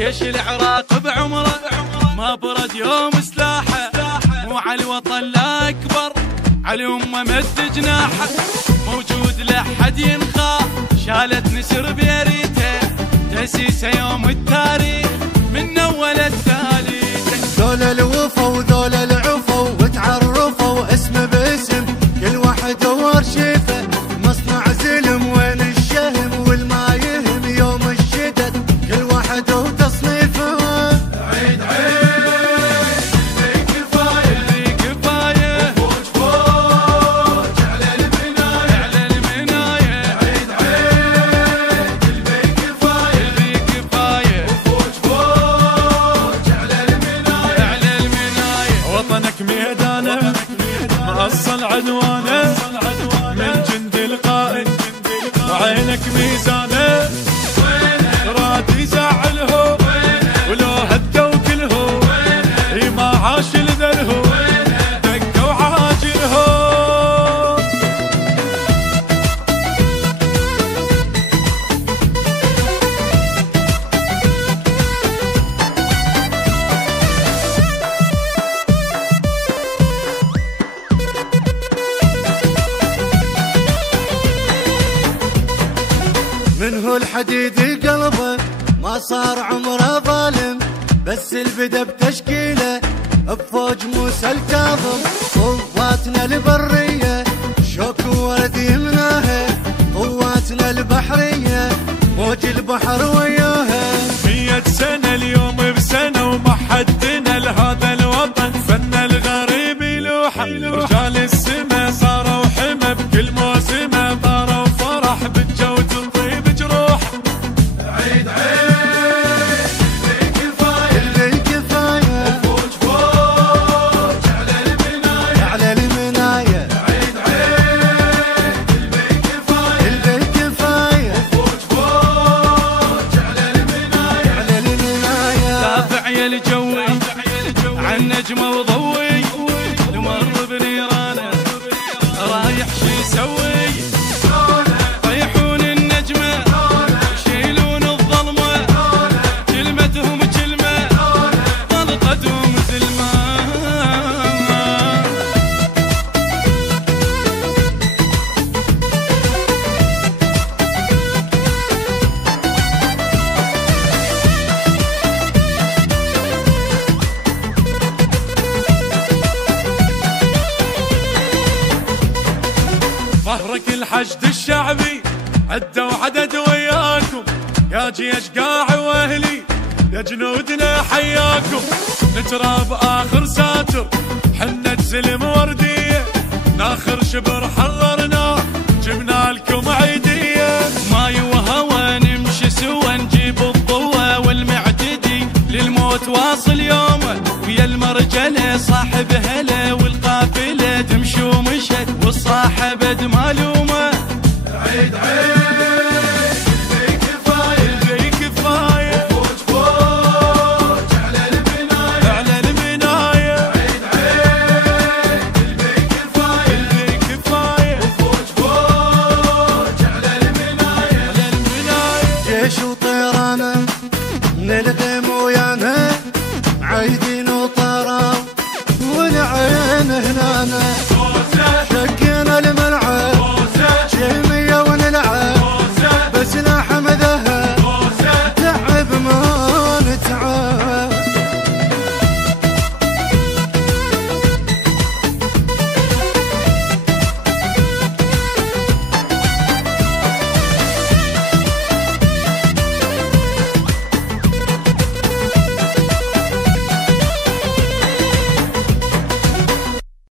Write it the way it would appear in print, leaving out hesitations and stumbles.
جيش العراق بعمره ما برد يوم سلاحه، مو على الوطن لا اكبر، على امه مد جناحه، موجود لحد ينخاف، شالت نسر بيريته، تأسيسه يوم التاريخ من اول الثالث. ذول الوفا وذول العفا وتعرفوا اسم باسم، كل واحد ورشيفه، مصنع زلم وين الشهم والما يهم يوم الشدد، كل واحد وتصنيفه. عيد عيد اللي كفايه اللي كفايه، فوج فوج على المنايه على المنايه، عيد عيد اللي كفايه اللي كفايه، فوج فوج على المنايه على المنايه. وطنك ميدانه مأصل عنوانه من جند القائد، وعينك ميزانه راد يزعلهم ولو هدوا كلهم، ما عاش لذلهم دقوا عاجلهم. منه الحديد قلبه ما صار عمره ظالم، بس البدا بتشكيله بفوج موسى الكاظم. قواتنا البريه شوك ورد يمناها، قواتنا البحريه موج البحر وياها. 100 سنه اليوم بسنه وما حدنا لهذا الوطن، فن الغريب يلوح، رجال السما صاروا حمى بكل موسمه، طاروا فرح بالجو تطيب جروح. عيد عيد اللي كفايه اللي كفايه، فوج فوج على المنايه على المنايه، عيد عيد اللي كفايه اللي كفايه، فوج فوج على المنايه على المنايه. دافع يا الجوي عن نجمه وضوي، يمر بنيرانه رايح شي يسوي، طيحون النجمه يشيلون الظلمه، كلمتهم كلمه طلقتهم زلمه. ظهرك الحشد الشعبي عدوا عدد وياكم، يا جيش قاع واهلي يا جنودنا حياكم، نتراب اخر ساتر حنة زلم ورديه، ناخر شبر حررنا جبنا لكم عيديه، ماي وهوى نمشي سوا نجيب الضوى والمعتدي، للموت واصل يومه ويا المرجله صاحب هلا، والقافله تمشي ومشت والصاحب مالومه. عيد عيد اللي كفايه اللي كفايه، فوج فوج على المنايه على المنايه، عيد عيد اللي كفايه اللي كفايه، فوج فوج على المنايه على المنايه. جيش وطيرانه من الغيم ويانا، عايدين وطراو والعين هنانا.